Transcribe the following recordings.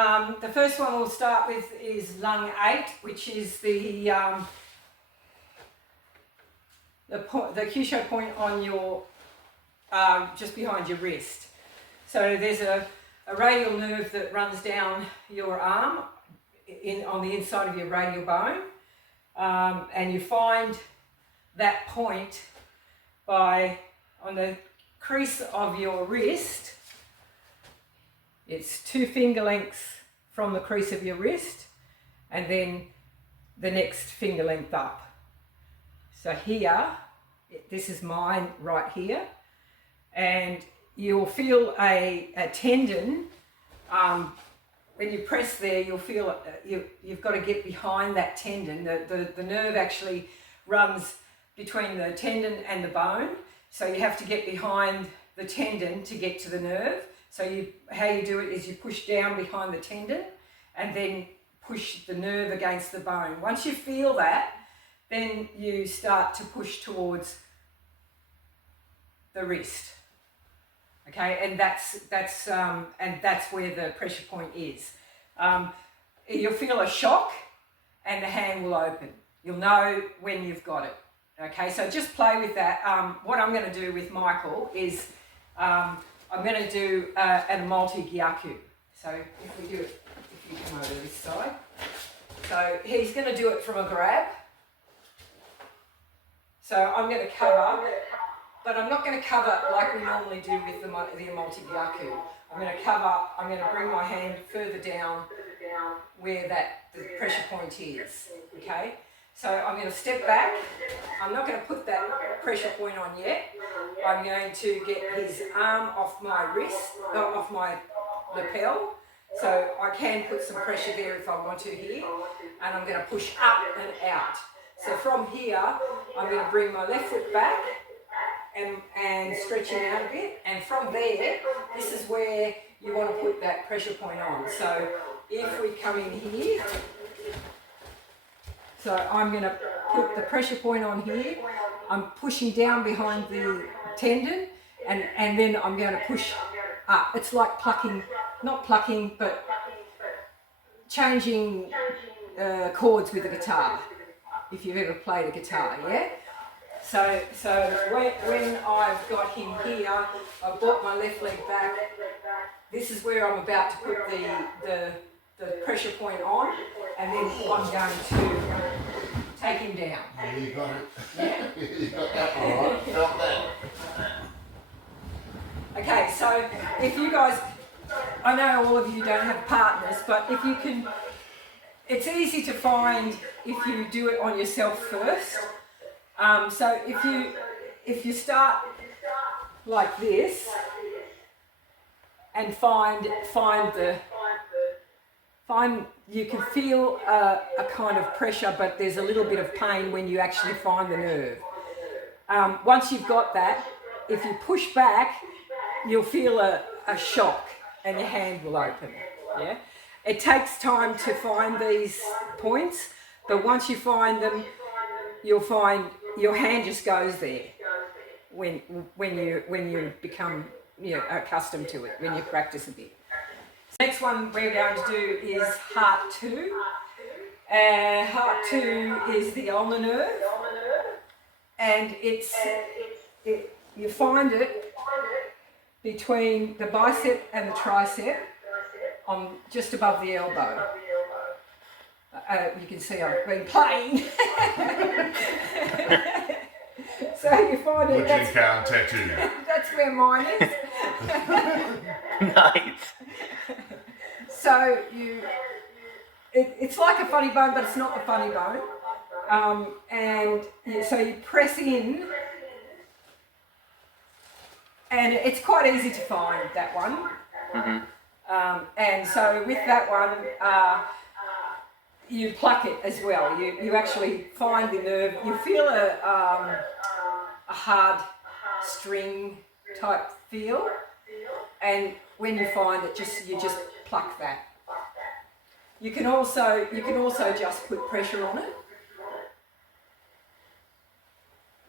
The first one we'll start with is lung 8, which is the Kyusho point on your, just behind your wrist. So there's a radial nerve that runs down your arm on the inside of your radial bone, and you find that point on the crease of your wrist. It's 2 finger lengths from the crease of your wrist, and then the next finger length up. So here, this is mine right here, and you'll feel a tendon. When you press there, you'll feel you've got to get behind that tendon. The nerve actually runs between the tendon and the bone, so you have to get behind the tendon to get to the nerve. So how you do it is you push down behind the tendon and then push the nerve against the bone. Once you feel that, then you start to push towards the wrist. Okay, and that's where the pressure point is. You'll feel a shock and the hand will open. You'll know when you've got it. Okay, so just play with that. What I'm going to do with Michael is I'm going to do a multi-gyaku. So if you come over this side. So he's going to do it from a grab. So I'm going to cover, but I'm not going to cover like we normally do with the multi-gyaku. I'm going to bring my hand further down where the pressure point is. Okay? So I'm going to step back. I'm not going to put that pressure point on yet. I'm going to get his arm off my wrist, off my lapel. So I can put some pressure there if I want to here. And I'm going to push up and out. So from here, I'm going to bring my left foot back and stretching out a bit. And from there, this is where you want to put that pressure point on. So if we come in here, so I'm going to put the pressure point on here. I'm pushing down behind the tendon, and then I'm going to push up. It's like plucking, not plucking, but changing chords with a guitar, if you've ever played a guitar, yeah? So when I've got him here, I've brought my left leg back. This is where I'm about to put the pressure point on, and then I'm going to take him down. Yeah, you got it. Yeah? You got that all right. Got that. Okay, so if you guys, I know all of you don't have partners, but if you can, it's easy to find if you do it on yourself first. So if you start like this and find you can feel a kind of pressure, but there's a little bit of pain when you actually find the nerve. Once you've got that, if you push back, you'll feel a shock and your hand will open. Yeah, it takes time to find these points, but once you find them, you'll find your hand just goes there when you become accustomed to it, when you practice a bit. Next one we're going to do is heart 2. Heart 2 is the ulnar nerve, and you find it between the bicep and the tricep, on just above the elbow. You can see I've been playing. So you find it. That's where mine is. Nice. So it's like a funny bone, but it's not the funny bone. So you press in, and it's quite easy to find that one. Mm-hmm. And so with that one, you pluck it as well. You actually find the nerve. You feel a hard string type feel, and when you find it, you just pluck that. You can also just put pressure on it.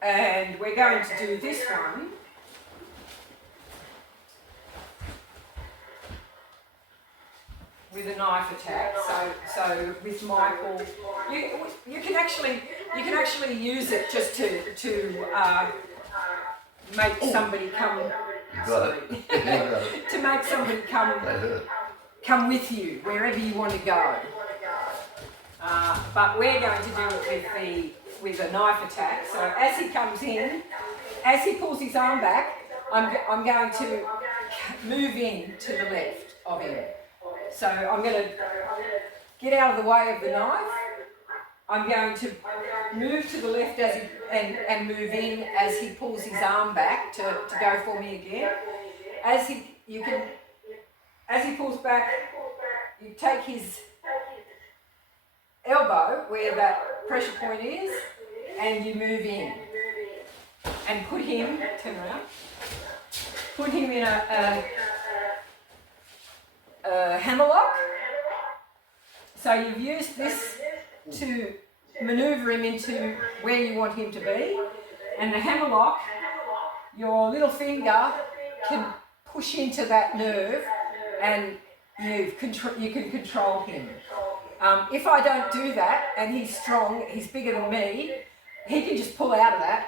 And we're going to do this one. with a knife attack. So with Michael, you can actually use it just to make somebody come. Got it. You got it. To make somebody They hurt. come with you wherever you want to go. But we're going to do it with a knife attack. So as he comes in, as he pulls his arm back, I'm going to move in to the left of him. So I'm going to get out of the way of the knife. I'm going to move to the left and move in as he pulls his arm back to go for me again. As he pulls back, you take his elbow where that pressure point is, and you move in and put him, turn around, put him in a hammerlock. So you've used this to manoeuvre him into where you want him to be, and the hammerlock, your little finger can push into that nerve and you can control him. If I don't do that and he's strong, he's bigger than me, he can just pull out of that.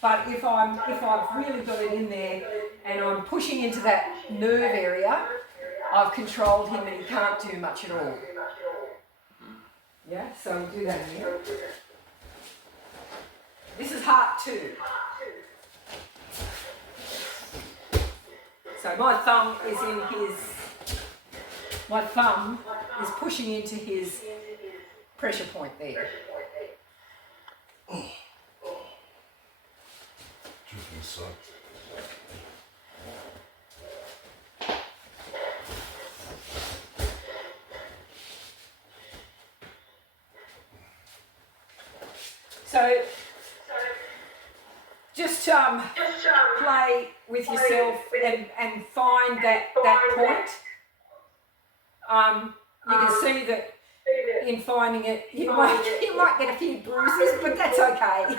But if I've really got it in there and I'm pushing into that nerve area, I've controlled him and he can't do much at all. Yeah, so we'll do that again. This is heart 2. So my thumb is pushing into his pressure point there. Drinking sucks. So just play with yourself and find that point. You can see that in finding it, you might get a few bruises, but that's okay.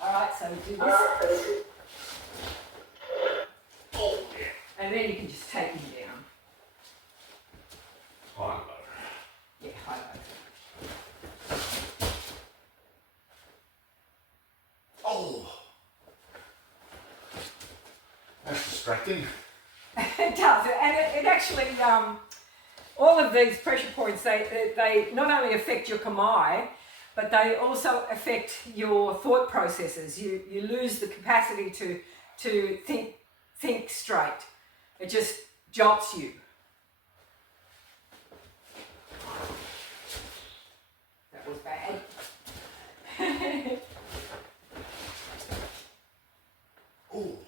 Alright, so we do this. And then you can just take him down. High low. Yeah, high low. Oh! That's distracting. It does, and it actually, all of these pressure points, they not only affect your kamae, but they also affect your thought processes. You lose the capacity to think straight. It just jolts you. That was bad. Oh!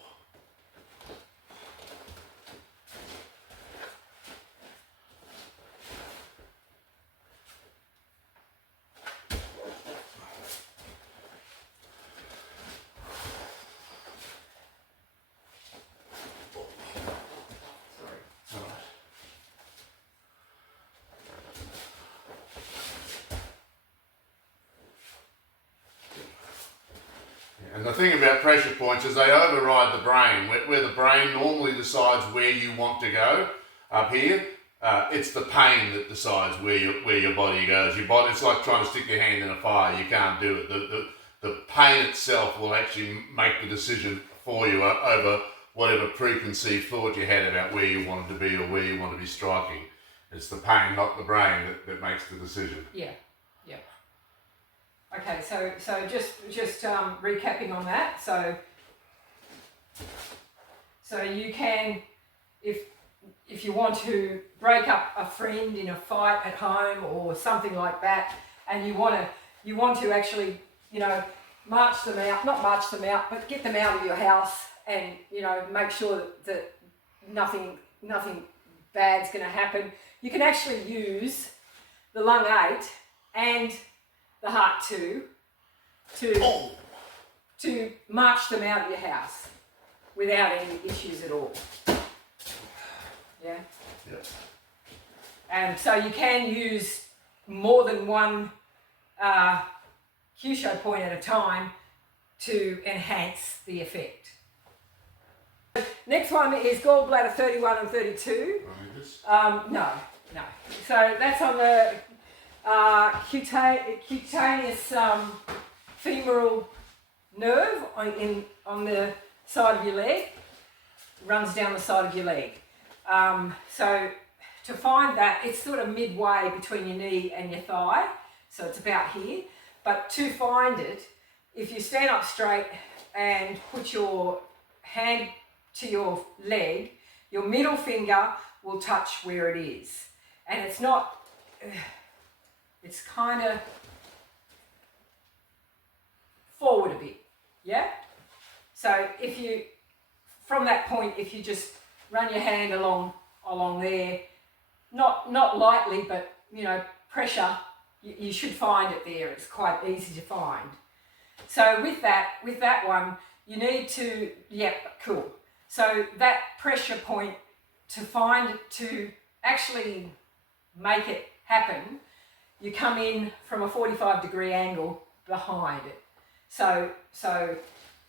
And the thing about pressure points is they override the brain. Where the brain normally decides where you want to go, up here, it's the pain that decides where your body goes. Your body, it's like trying to stick your hand in a fire. You can't do it. The pain itself will actually make the decision for you over whatever preconceived thought you had about where you wanted to be or where you want to be striking. It's the pain, not the brain, that makes the decision. Yeah. Okay, so just recapping on that. So you can, if you want to break up a friend in a fight at home or something like that, and you want to actually, march them out, not march them out, but get them out of your house, and make sure that nothing bad's going to happen. You can actually use the lung 8 and the heart 2 to march them out of your house without any issues at all. Yeah? Yep. And so you can use more than one Kyusho point at a time to enhance the effect. next one is Gall Bladder 31 and 32. No. So that's on the cutaneous femoral nerve on the side of your leg. Runs down the side of your leg. So to find that, it's sort of midway between your knee and your thigh. So it's about here. But to find it, if you stand up straight and put your hand to your leg, your middle finger will touch where it is. And it's not, it's kind of forward a bit, yeah? So if you, from that point, if you just run your hand along there, not lightly, but, you know, pressure, you should find it there. It's quite easy to find. So with that one, you need to, cool. So that pressure point, to find, to actually make it happen, you come in from a 45-degree angle behind it. So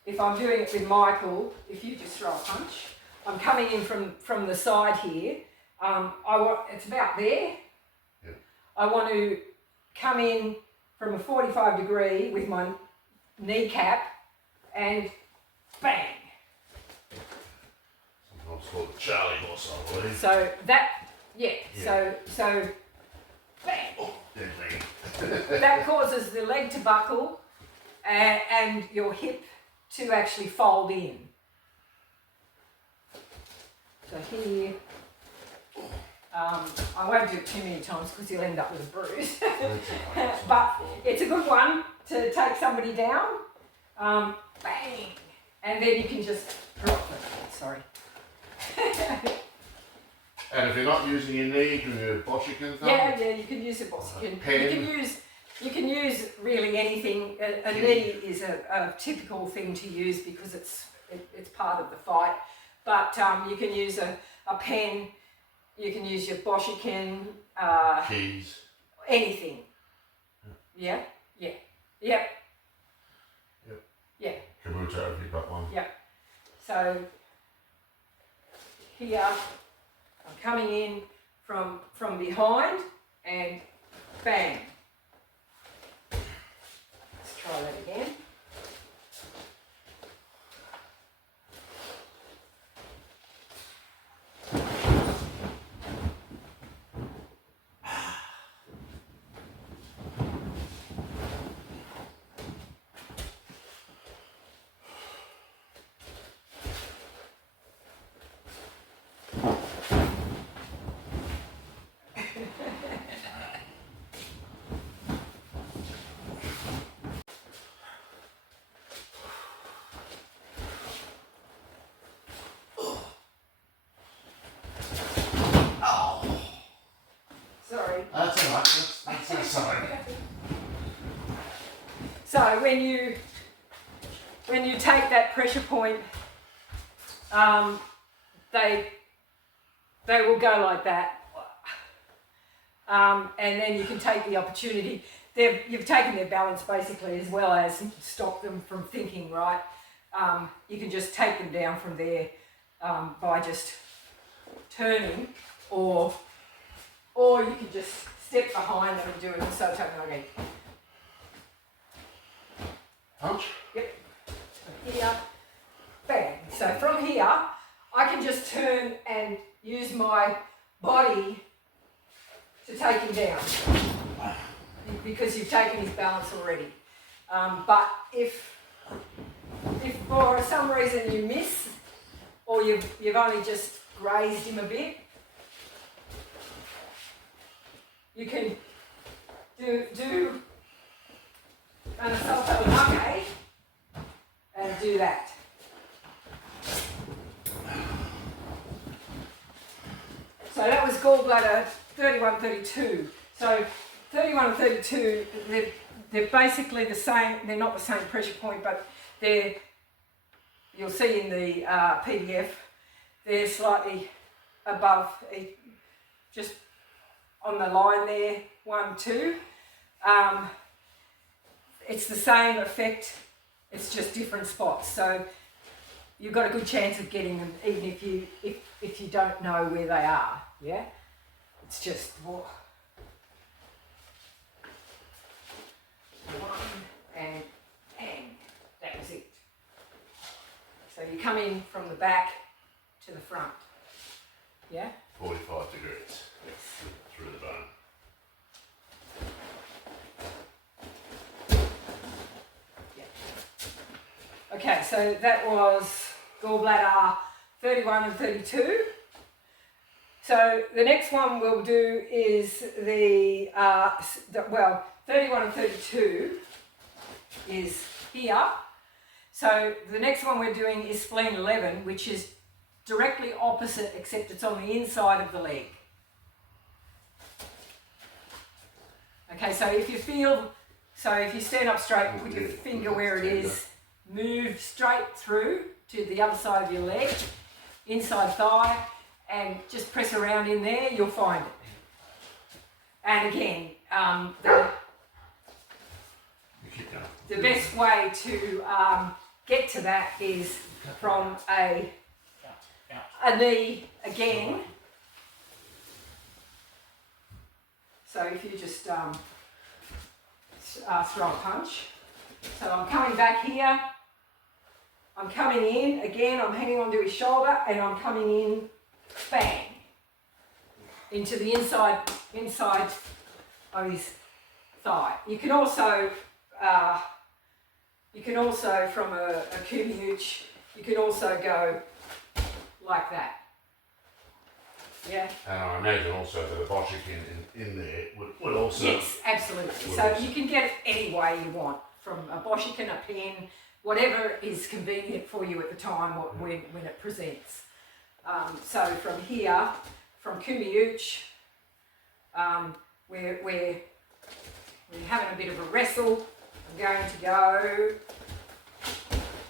if I'm doing it with Michael, if you just throw a punch, I'm coming in from the side here. It's about there. Yep. I want to come in from a 45-degree with my kneecap and bang. Sometimes called the Charlie horse, I believe. So that, so bang. Oh, deadly. That causes the leg to buckle and your hip to actually fold in. So here, I won't do it too many times because you'll end up with a bruise. But it's a good one to take somebody down. Bang! And then you can just drop them. Sorry. And if you're not using your knee, you can do a Boshikan thumb. Yeah, you can use a Boshikan. You can use really anything. A knee is a typical thing to use because it's part of the fight. But you can use a pen. You can use your Boshikan. Keys. Anything. Yeah. Kabuto, if you've got one. Yeah. So here, I'm coming in from behind and bang. Let's try that again. Sorry. That's all right. That's sorry. So when you take that pressure point, they will go like that, and then you can take the opportunity. You've taken their balance basically, as well as stop them from thinking. Right? You can just take them down from there by just turning, or you can just step behind them and do it. So okay. Punch? Yep. So here, bang. So from here, I can just turn and use my body to take him down because you've taken his balance already. But if for some reason you miss, or you've only just grazed him a bit, you can do an assalto nage and do that. So that was Gall Bladder 31, 32. So 31 and 32, they're basically the same. They're not the same pressure point, but you'll see in the PDF, they're slightly above, just on the line there, 1, 2. It's the same effect, it's just different spots. So you've got a good chance of getting them, even if you don't know where they are. Yeah, it's just whoa. 1 and that was it. So you come in from the back to the front. Yeah. 45 degrees. Yes. Through the bone. Okay, so that was Gall Bladder 31 and 32. So the next one we'll do is the 31 and 32 is here. So the next one we're doing is Spleen 11, which is directly opposite, except it's on the inside of the leg. Okay, so if you stand up straight and put your finger where it is, move straight through to the other side of your leg, inside thigh, and just press around in there, you'll find it. And again, the best way to get to that is from a knee again. So if you just throw a punch. So I'm coming back here, I'm coming in, again I'm hanging onto his shoulder and I'm coming in, bang, into the inside of his thigh. You can also from a Kyusho, you can also go like that. Yeah. And I imagine also that a boshik in there would also... Yes, absolutely. So you can get it any way you want, from a boshik and a pen, whatever is convenient for you at the time when it presents. So from here, from Kyusho, we're having a bit of a wrestle. I'm going to go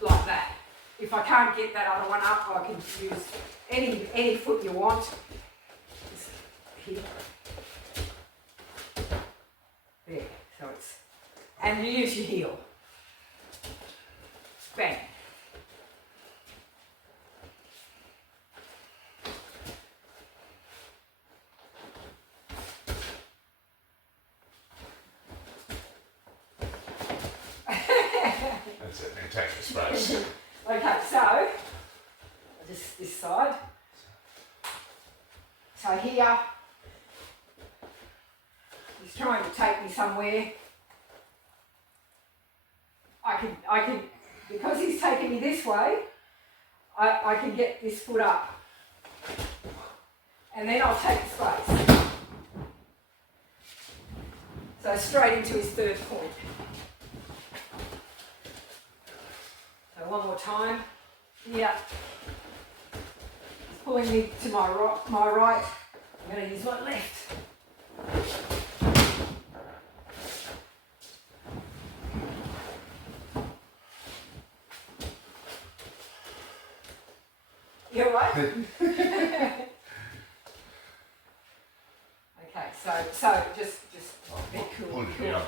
like that. If I can't get that other one up, I can use any foot you want. Just here. There. So it's, and you use your heel. Bang. That's it, and take the space. Okay, so just this side. So here, he's trying to take me somewhere. I can, because he's taking me this way, I can get this foot up. And then I'll take the space. So straight into his third point. So one more time. Here. He's pulling me to my right. I'm going to use my left. You all right? Okay, so just be cool. No,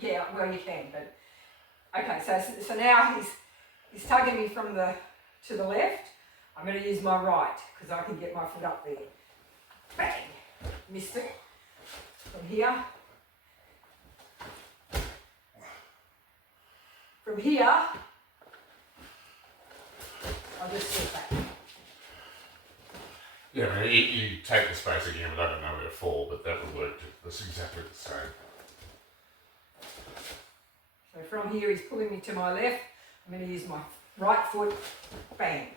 yeah, well you can, but okay. So now he's tugging me to the left. I'm going to use my right because I can get my foot up there. Bang, missed it. From here. From here, I'll just step back. Yeah, I mean, you take the space again, but I don't know where to fall, but that would work. That's exactly the same. So from here, he's pulling me to my left. I'm going to use my right foot, bang,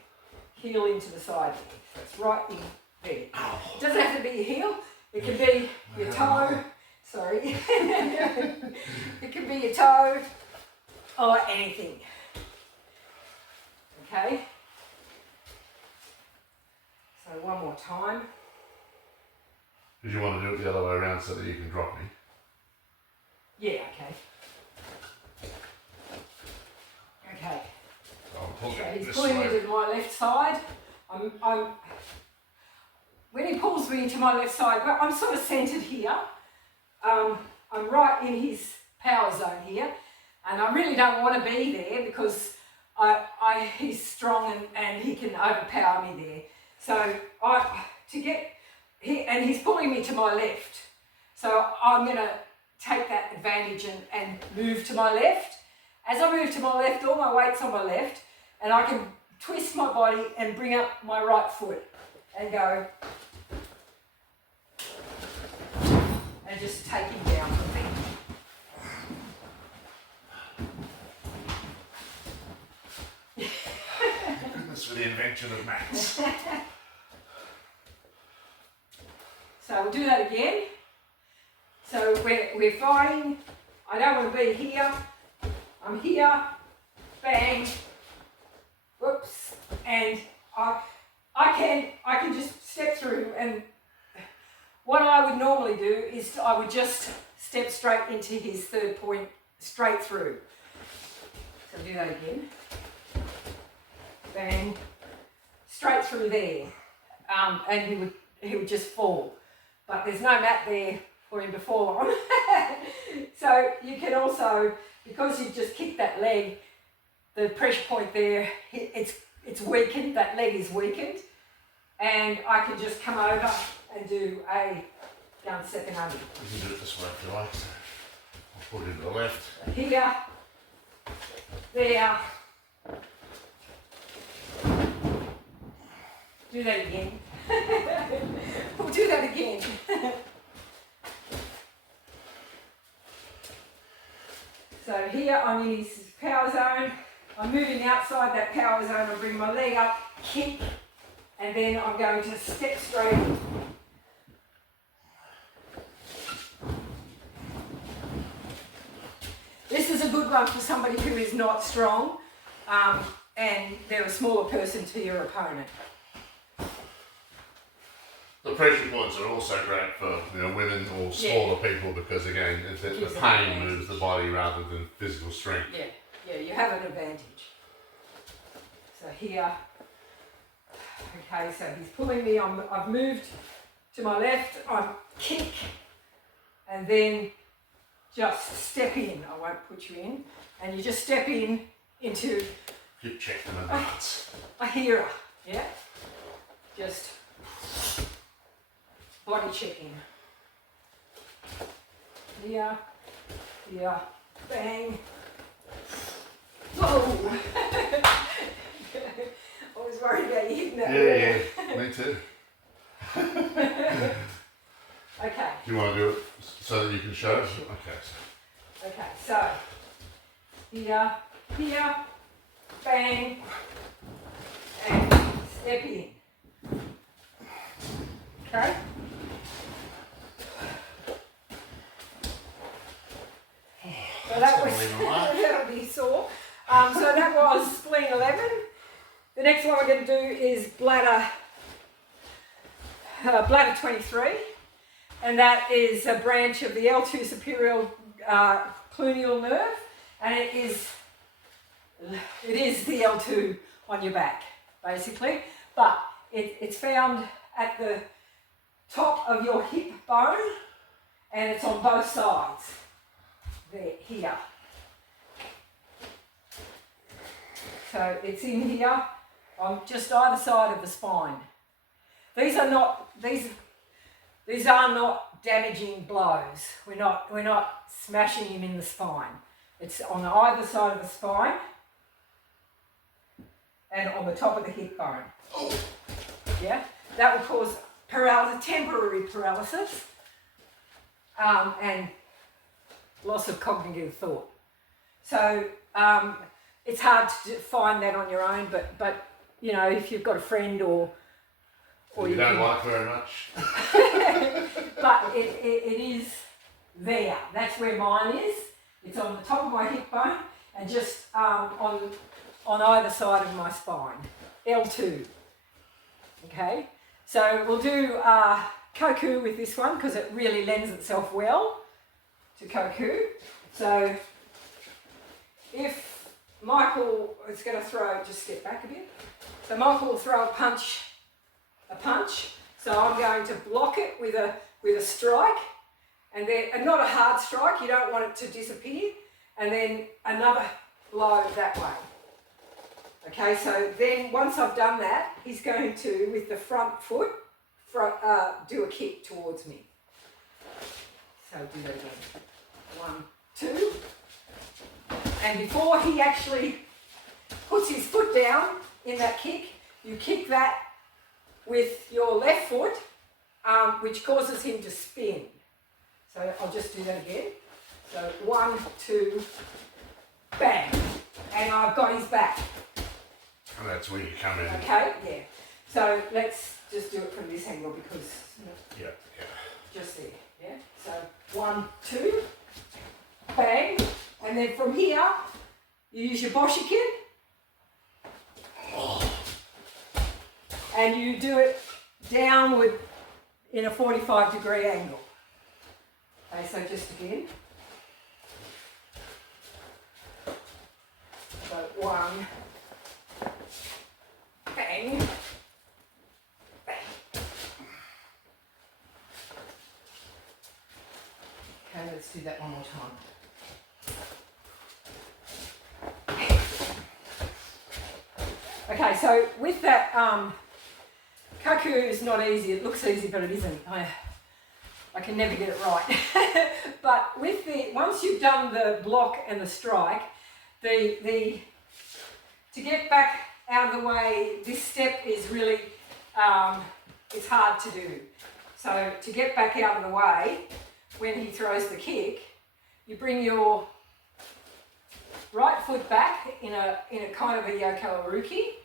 heel into the side there. So it's right in there. It doesn't have to be your heel. It can be your toe. Sorry. It can be your toe or anything. Okay. So one more time. Did you want to do it the other way around so that you can drop me? Yeah, okay. Okay. So He's pulling me to my left side. When he pulls me to my left side, well, I'm sort of centered here. I'm right in his power zone here, and I really don't want to be there because he's strong and he can overpower me there. So he's pulling me to my left. So I'm going to take that advantage and move to my left. As I move to my left, all my weight's on my left, and I can twist my body and bring up my right foot and go and just take him down from there. Goodness for the invention of mats. So we'll do that again. So we're fighting. I don't want to be here. I'm here. Bang. Whoops. And I can just step through, and what I would normally do is I would just step straight into his third point, straight through. So do that again. Bang. Straight through there. And he would just fall. But there's no mat there for him to fall on. So you can also, because you've just kicked that leg, the pressure point there, it's weakened, that leg is weakened. And I can just come over and do a down second under. You can do it this way if you like. I'll put it to the left. Here, there. Do that again. We'll do that again. So here I'm in his power zone. I'm moving outside that power zone. I bring my leg up, kick, and then I'm going to step straight. This is a good one for somebody who is not strong and they're a smaller person to your opponent. The pressure points are also great for women or smaller people because again, the pain moves the body rather than physical strength. Yeah, you have an advantage. So here, okay, so he's pulling me. I've moved to my left. I kick, and then just step in. I won't put you in, and you just step into. Hip check them in the nuts. A hero, yeah. Just body checking. Here, bang. Whoa! I was worried about you hitting that. Yeah, me too. Okay. Do you want to do it so that you can show? Sure. Okay. Okay, so here, bang, and step in. Okay. So that'll be sore. So that was spleen 11. The next one we're going to do is bladder 23, and that is a branch of the L2 superior cluneal nerve, and it is the L2 on your back, basically, but it's found at the top of your hip bone, and it's on both sides. There, here. So it's in here on just either side of the spine. These are not damaging blows. We're not smashing him in the spine. It's on either side of the spine and on the top of the hip bone. Yeah, that will cause paralysis, temporary paralysis, and loss of cognitive thought. So it's hard to find that on your own, but if you've got a friend or you don't like very much. But it is there. That's where mine is. It's on the top of my hip bone and just on either side of my spine. L2. Okay. So we'll do Koku with this one because it really lends itself well to Koku. So if Michael is going to throw, just step back a bit. So Michael will throw a punch. So I'm going to block it with a strike, and not a hard strike. You don't want it to disappear, and then another blow that way. Okay, so then once I've done that, he's going to, with the front foot, do a kick towards me. So do that again. 1, 2. And before he actually puts his foot down in that kick, you kick that with your left foot, which causes him to spin. So I'll just do that again. So 1, 2, bang. And I've got his back. And that's where you come in. Okay, yeah. So let's just do it from this angle because Yeah. just there, yeah. So 1, 2, bang, and then from here you use your Boshikin, and you do it downward in a 45-degree angle. Okay, so just again. So 1, bang, bang. Okay, let's do that one more time. Okay, so with that, Kaku is not easy. It looks easy, but it isn't. I can never get it right. But with once you've done the block and the strike, to get back out of the way, this step is really, it's hard to do. So to get back out of the way, when he throws the kick, you bring your right foot back in a kind of a Yoko Aruki,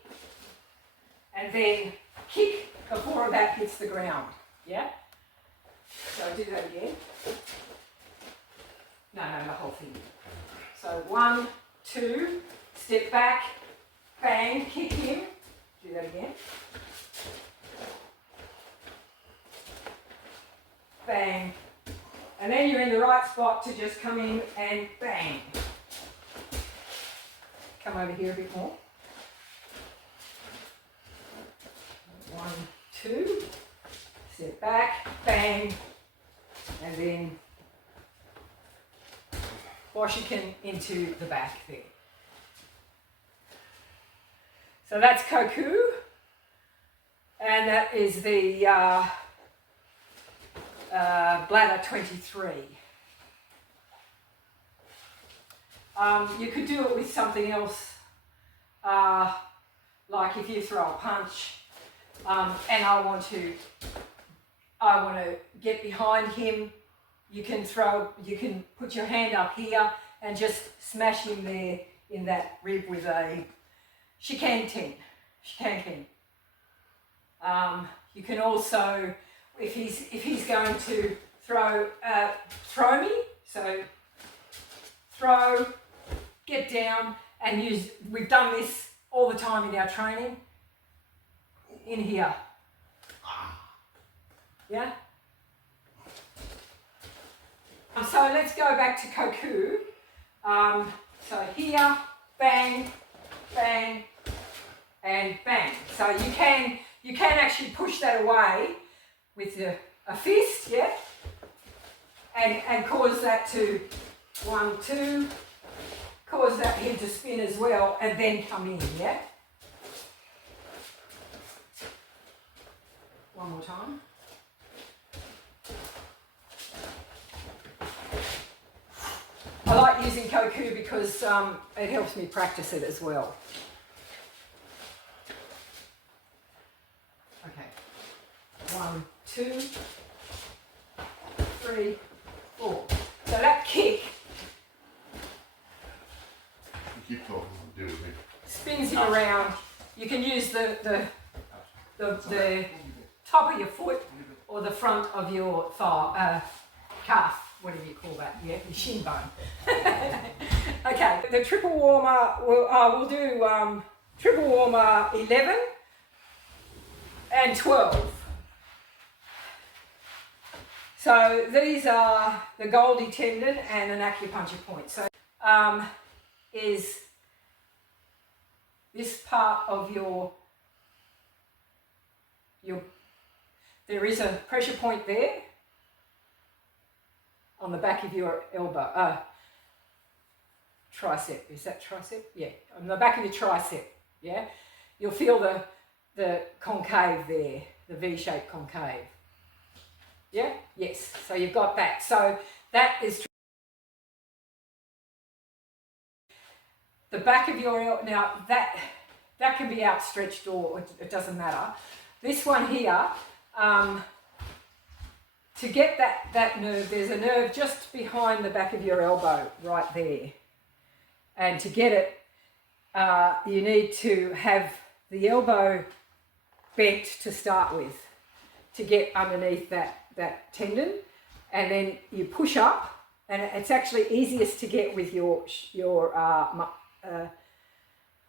and then kick before that hits the ground. Yeah? So do that again. No, the whole thing. So 1, 2, step back, bang, kick him. Do that again. Bang. And then you're in the right spot to just come in and bang. Come over here a bit more. 1, 2, step back, bang, and then Boshikin into the back there. So that's Koku, and that is the Bladder 23. You could do it with something else, like if you throw a punch, and I want to get behind him. You can put your hand up here and just smash him there in that rib with a shikanten. You can also, if he's going to throw me, so throw, get down, and use. We've done this all the time in our training. In here. Yeah? So let's go back to Koku. So here, bang, bang, and bang. So you can actually push that away with a fist, yeah? And cause that to 1, 2, cause that him to spin as well, and then come in, yeah? One more time. I like using Koku because it helps me practice it as well. Okay. 1, 2, 3, 4. So that kick Keep talking, do with me. spins you around. You can use the top of your foot or the front of your thigh, calf, whatever you call that, yeah, your shin bone. Okay, the triple warmer, we'll do triple warmer 11 and 12. So these are the Goldie tendon and an acupuncture point. So is this part of your there is a pressure point there on the back of your elbow, tricep. Is that tricep? Yeah, on the back of your tricep. Yeah, you'll feel the concave there, the V-shaped concave. Yeah, yes. So you've got that. So that is the back of your elbow. Now that can be outstretched or it doesn't matter. This one here, to get that nerve, there's a nerve just behind the back of your elbow, right there. And to get it, you need to have the elbow bent to start with, to get underneath that tendon, and then you push up, and it's actually easiest to get with your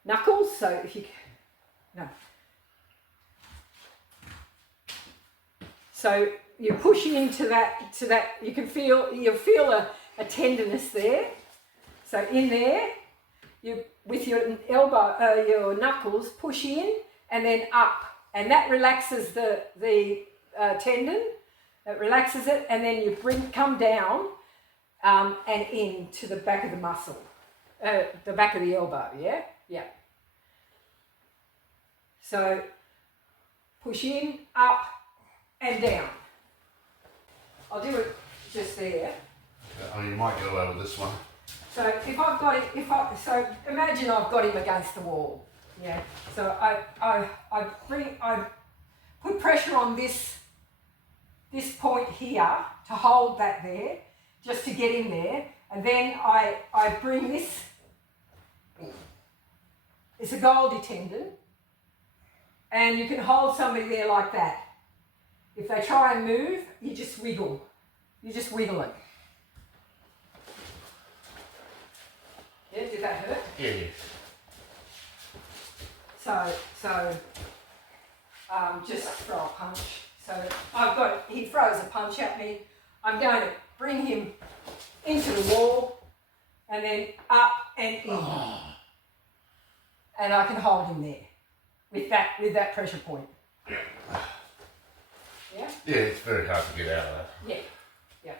knuckles. So if you so you push into that you'll feel a tenderness there. So in there, you with your elbow, your knuckles, push in and then up, and that relaxes the tendon. It relaxes it, and then you come down and in to the back of the muscle, the back of the elbow. Yeah, yeah. So push in, up, and down. I'll do it just there. Oh, you might go over this one. So if I've got it, so imagine I've got him against the wall. Yeah. So I put pressure on this point here to hold that there, just to get in there, and then I bring this. It's a Gall tendon, and you can hold somebody there like that. If they try and move, you just wiggle. You just wiggle it. Yeah, did that hurt? Yeah. So just throw a punch. So I've got, he throws a punch at me. I'm going to bring him into the wall and then up and in. Oh. And I can hold him there with that pressure point. Yeah? Yeah, it's very hard to get out of that. Yeah, yeah.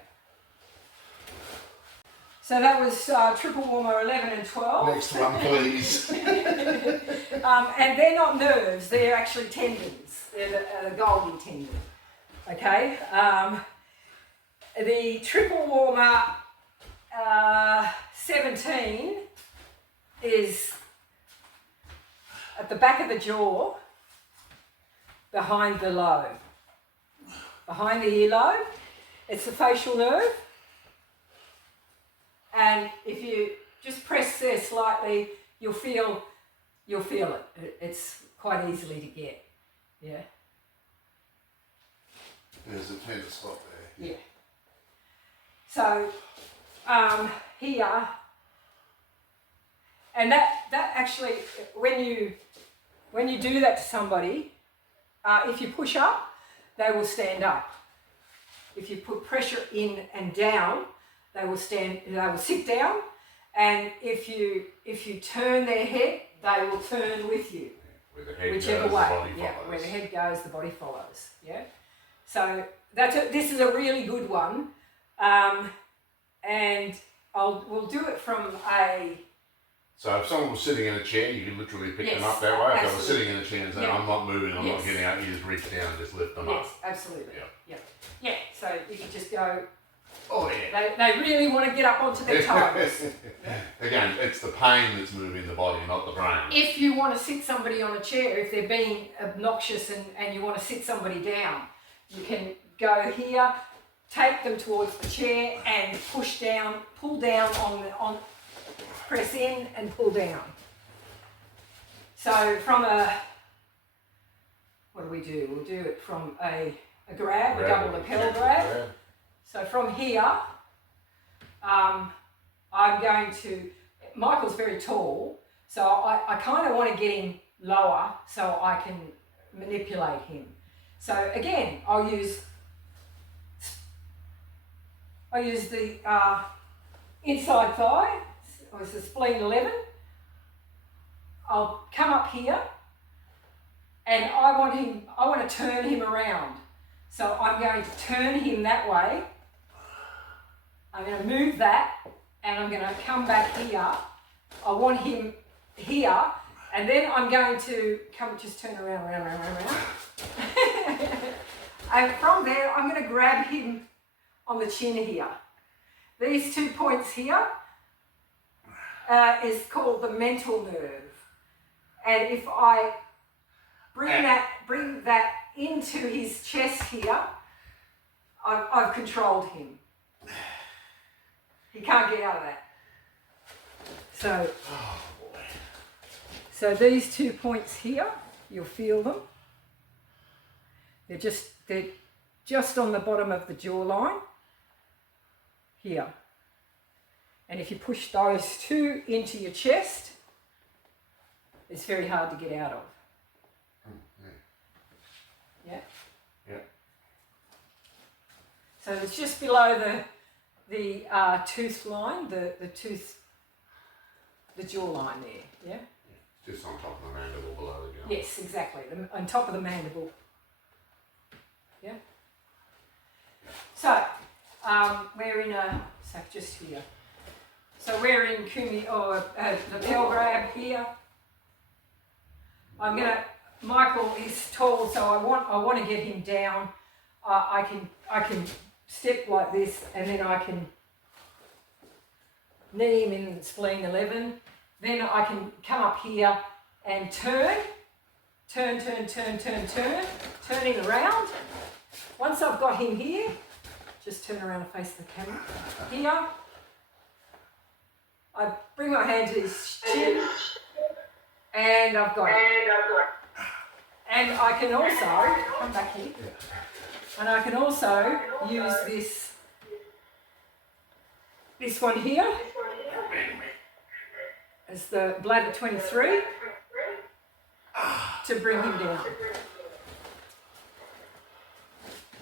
So that was triple warmer 11 and 12. Next one, please. And they're not nerves, they're actually tendons. They're the Gall tendon. Okay? The triple warmer 17 is at the back of the jaw, behind the lobe. Behind the earlobe, it's the facial nerve. And if you just press there slightly, you'll feel it. It's quite easily to get. Yeah. There's a tender spot there. Yeah. So here, and that actually, when you do that to somebody, if you push up, they will stand up. If you put pressure in and down, they will sit down, and if you turn their head, they will turn with you. Where the head whichever goes, way. the body Yeah, follows. where the head goes, the body follows. Yeah. So this is a really good one, and we'll do it from a. So if someone was sitting in a chair, you could literally pick them Yes, up that way. If they were absolutely. sitting in a chair and saying, Yeah. I'm not moving, I'm Yes. not getting out, you just reach down and just lift them up. Yes, absolutely. Yeah. Yeah. So you can just go. Oh yeah. They really want to get up onto their toes. Again, it's the pain that's moving the body, not the brain. If you want to sit somebody on a chair, if they're being obnoxious and you want to sit somebody down, you can go here, take them towards the chair and push down, pull down on press in and pull down. So from what do we do? We'll do it from a grab, a double lapel grab. So from here, I'm going to, Michael's very tall, so I kind of want to get him lower so I can manipulate him. So again, I'll use the inside thigh, or it's the spleen 11. I'll come up here and I want to turn him around. So I'm going to turn him that way. I'm going to move that and I'm going to come back here. I want him here And then I'm going to just turn around. And from there, I'm going to grab him on the chin here. These 2 points here is called the mental nerve. And if I bring that into his chest here, I've controlled him. He can't get out of that. So these 2 points here, you'll feel them. They're just on the bottom of the jawline here. And if you push those 2 into your chest, it's very hard to get out of. Yeah? Yeah. So it's just below the tooth line, the jawline there, yeah? Just on top of the mandible below the jaw. Yes, exactly, on top of the mandible. Yeah? So, we're in just here. So we're in lapel grab here. Michael is tall, so I want to get him down. I can step like this, and then I can knee him in spleen 11. Then I can come up here and turning around. Once I've got him here, just turn around and face the camera. Here, I bring my hand to his chin, and I've got it. And I can also, come back here, and I can also use this one here as the bladder 23 to bring him down.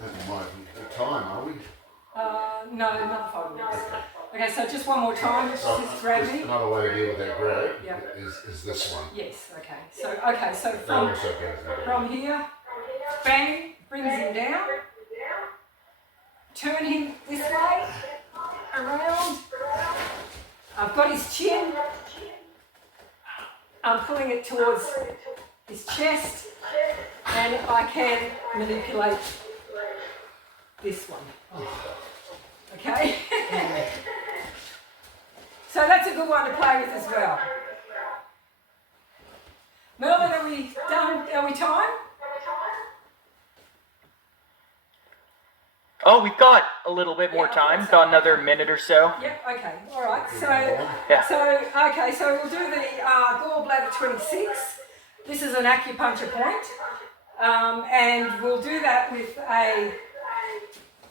That might be the time, are we? No, another 5 minutes. Okay, so just one more time, just grab me. Another way to deal with that grab is this one. Yes, okay. So from here, bang, brings him down. Turn him this way, around. I've got his chin. I'm pulling it towards his chest, and I can manipulate this one. Okay? So that's a good one to play with as well. Merlin, are we done? Are we time? Oh, we've got a little bit more time, got another minute or so. Yep, okay, all right. So we'll do the Gall Bladder 26. This is an acupuncture point. And we'll do that with a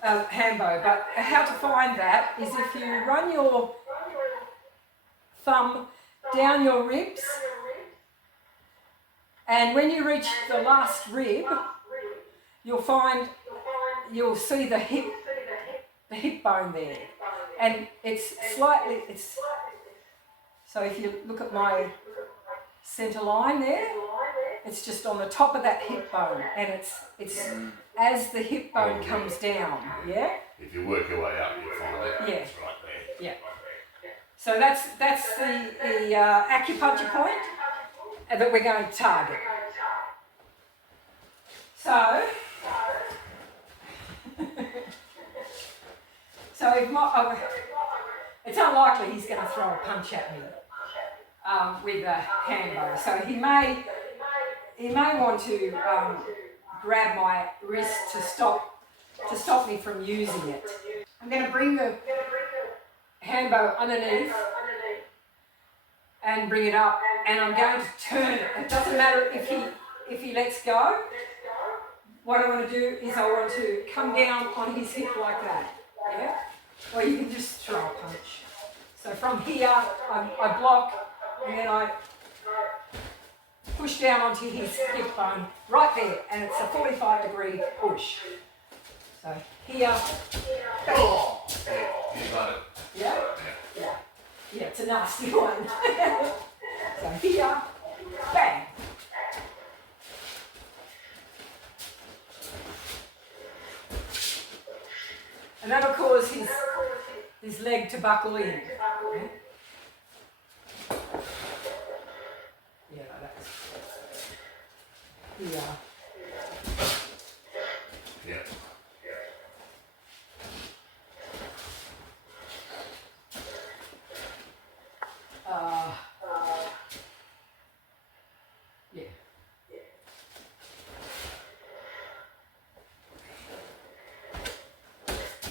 hambo. But how to find that is if you run your thumb down your ribs, and when you reach the last rib, you'll see the hip bone there, and so if you look at my center line there, it's just on the top of that hip bone, and it's as the hip bone comes down, yeah? If you work your way up, you'll find it. Yeah. It's right there. Yeah. So that's the acupuncture point that we're going to target. So it's unlikely he's going to throw a punch at me with a hambo. So he may want to grab my wrist to stop me from using it. I'm going to bring the hambo underneath and bring it up, and I'm going to turn it. It doesn't matter if he lets go. What I want to do is I want to come down on his hip like that, yeah? Or you can just throw a punch. So from here, I block, and then I push down onto his hip bone, right there, and it's a 45-degree push. So here, Oh, yeah, you got it. yeah? Yeah, it's a nasty one. So here, bang. And that'll cause his leg to buckle in. Okay? Yeah, that's here. Yeah. Yeah.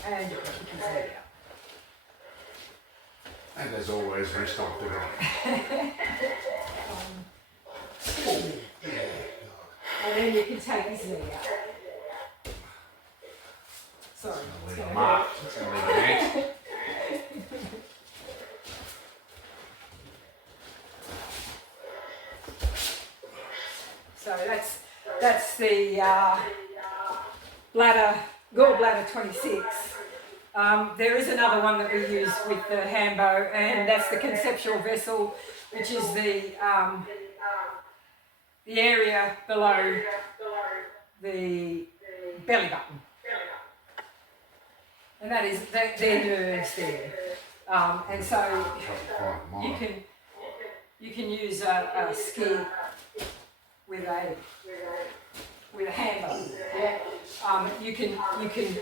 And you can kick his leg out. And as always, wrist off the ground. And then you can take his leg out. Sorry. It's Leave a gonna mark. hurt. It's going to leave a dent. So that's the bladder, Gall Bladder 26. There is another one that we use with the hambo, and that's the conceptual vessel, which is the area below the belly button, and that is their nerves there. And so you can use a ski with a hammer. Yeah. You can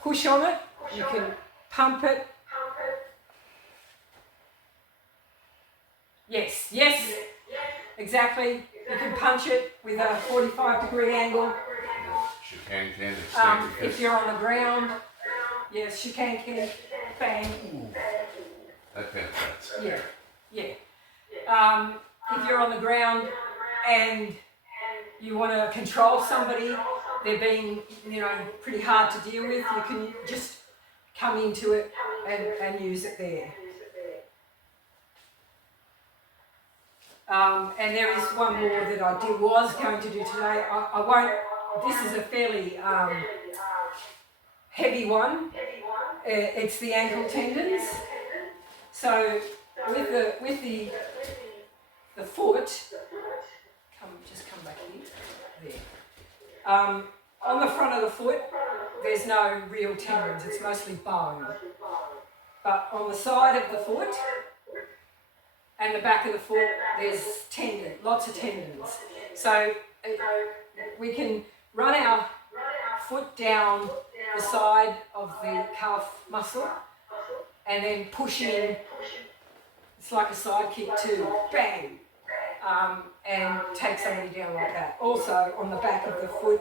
push on it. You can pump it. Yes, exactly. You can punch it with a 45-degree angle. She can extend If you're on the ground, yes, she can, bang. that penetrates. Yeah. If you're on the ground and you want to control somebody, they're being, pretty hard to deal with, you can just come into it and use it there. And there is one more that I was going to do today. I won't. This is a fairly heavy one. It's the ankle tendons. So with the foot, just come back here. There. On the front of the foot, there's no real tendons. It's mostly bone. But on the side of the foot and the back of the foot, there's lots of tendons. So we can run our foot down the side of the calf muscle and then push in. It's like a side kick too. Bang! And take somebody down like that. Also on the back of the foot,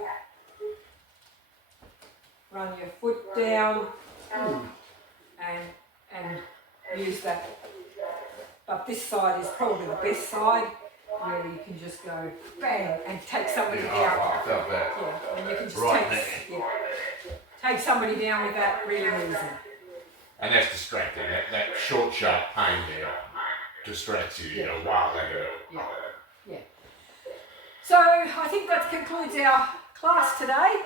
run your foot down and use that. But this side is probably the best side, where you can just go bang and take somebody down. I felt that. Yeah, and you can just Right take somebody down with that really easy. And that's distracting. That short, sharp pain there distracts you. You know, wow, that hurt. Yeah. So I think that concludes our class today.